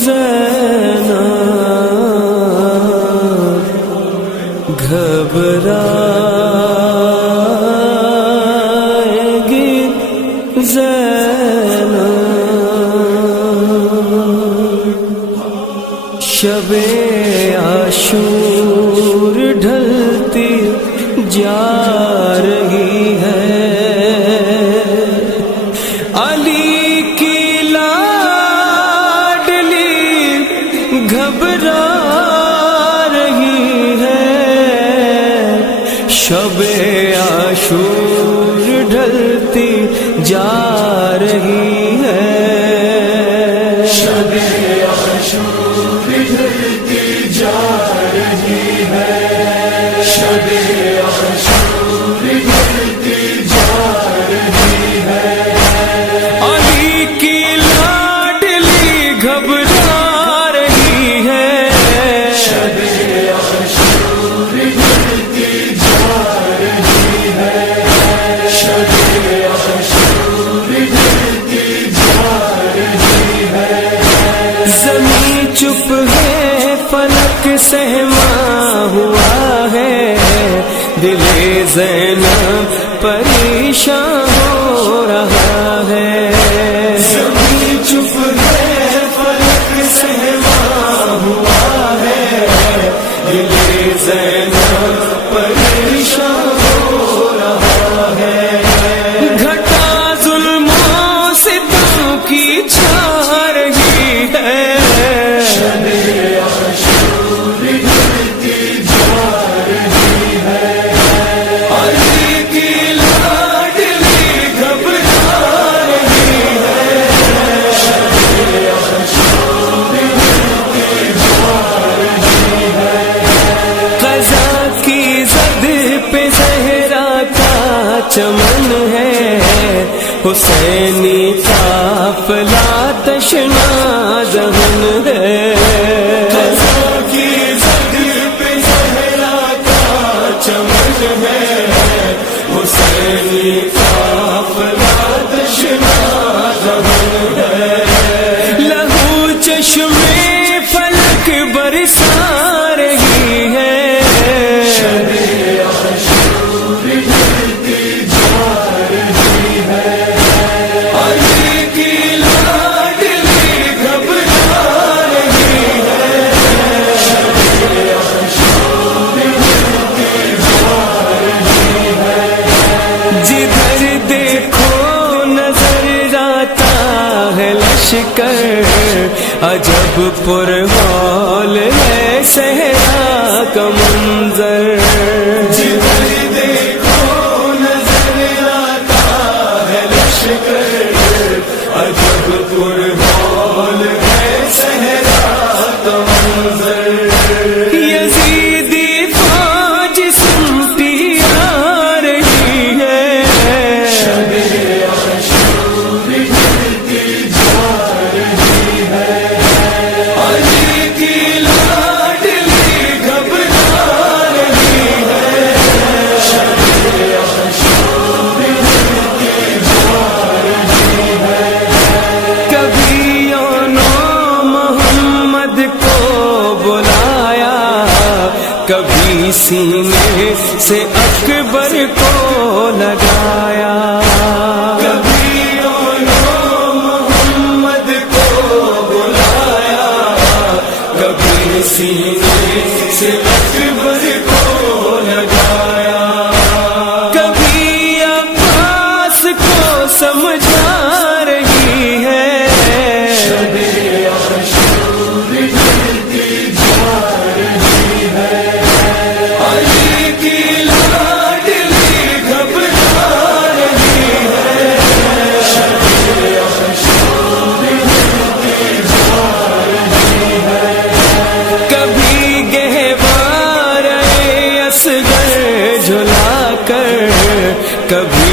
زینب گھبرائے گی زینب، شب عاشور ڈھلتی جا رہی ہے، علی کی لاڈلی گھبرا رہی ہے، شب عاشور ڈھلتی جا رہی ہے، شب عاشور ڈھلتی جا رہی ہے، شب عاشور ڈھلتی جا رہی ہے، علی کی لاڈلی گھبرا رہی ہے، شب عاشور ڈھلتی جا رہی ہے، شب عاشور ڈھلتی جا رہی ہے، زمین چپ ہے فلک سہما ہوا ہے، دل زینب پریشان ہو رہا ہے، زمین چپ ہے فلک سہما ہوا ہے، دل زینب پریشان ہو رہا ہے، گھٹا ظلم و ستم کی چھا رہی ہے، شب عاشور ڈھلتی جا رہی ہے، علی کی لاڈلی گھبرا رہی ہے، شب عاشور ڈھلتی جا رہی ہے، قضا کی زد پہ زہرا کا چمن ہے، حسینی قافلہ تشنا دہن ہے، قضا کی زد پہ زہرا کا چمن ہے، حسینی قافلہ تشنا دہن ہے، لہو چشمے فلک برسا رہی ہے، شب عاشور ڈھلتی جا رہی ہے، علی کی لاڈلی گھبرا رہی ہے، شب عاشور ڈھلتی جا رہی ہے، جدھر دیکھو نظر آتا ہے لشکر، عجب پرہول ہے صحرا کا منظر، جدھر دیکھو نظر آتا ہے لشکر، عجب پرہول ہے صحرا کا منظر، یزیدی فوج سمٹی آ رہی ہے، شب عاشور ڈھلتی جا رہی ہے، علی کی لاڈلی گھبرا رہی ہے، شب عاشور ڈھلتی جا رہی ہے، کبھی یونو محمد کو بلایا، کبھی سینے سے اکبر کو لگایا، کبھی محمد کو بلایا، کبھی سینے سے اکبر کو لگایا، کبھی عباس کو سمجھا رہی ہے، شب عاشور ڈھلتی جا رہی ہے، علی کی لاڈلی گھبرا رہی ہے، شب عاشور ڈھلتی جا رہی ہے، کبھی گہوارے اصغر جھلا کر، کبھی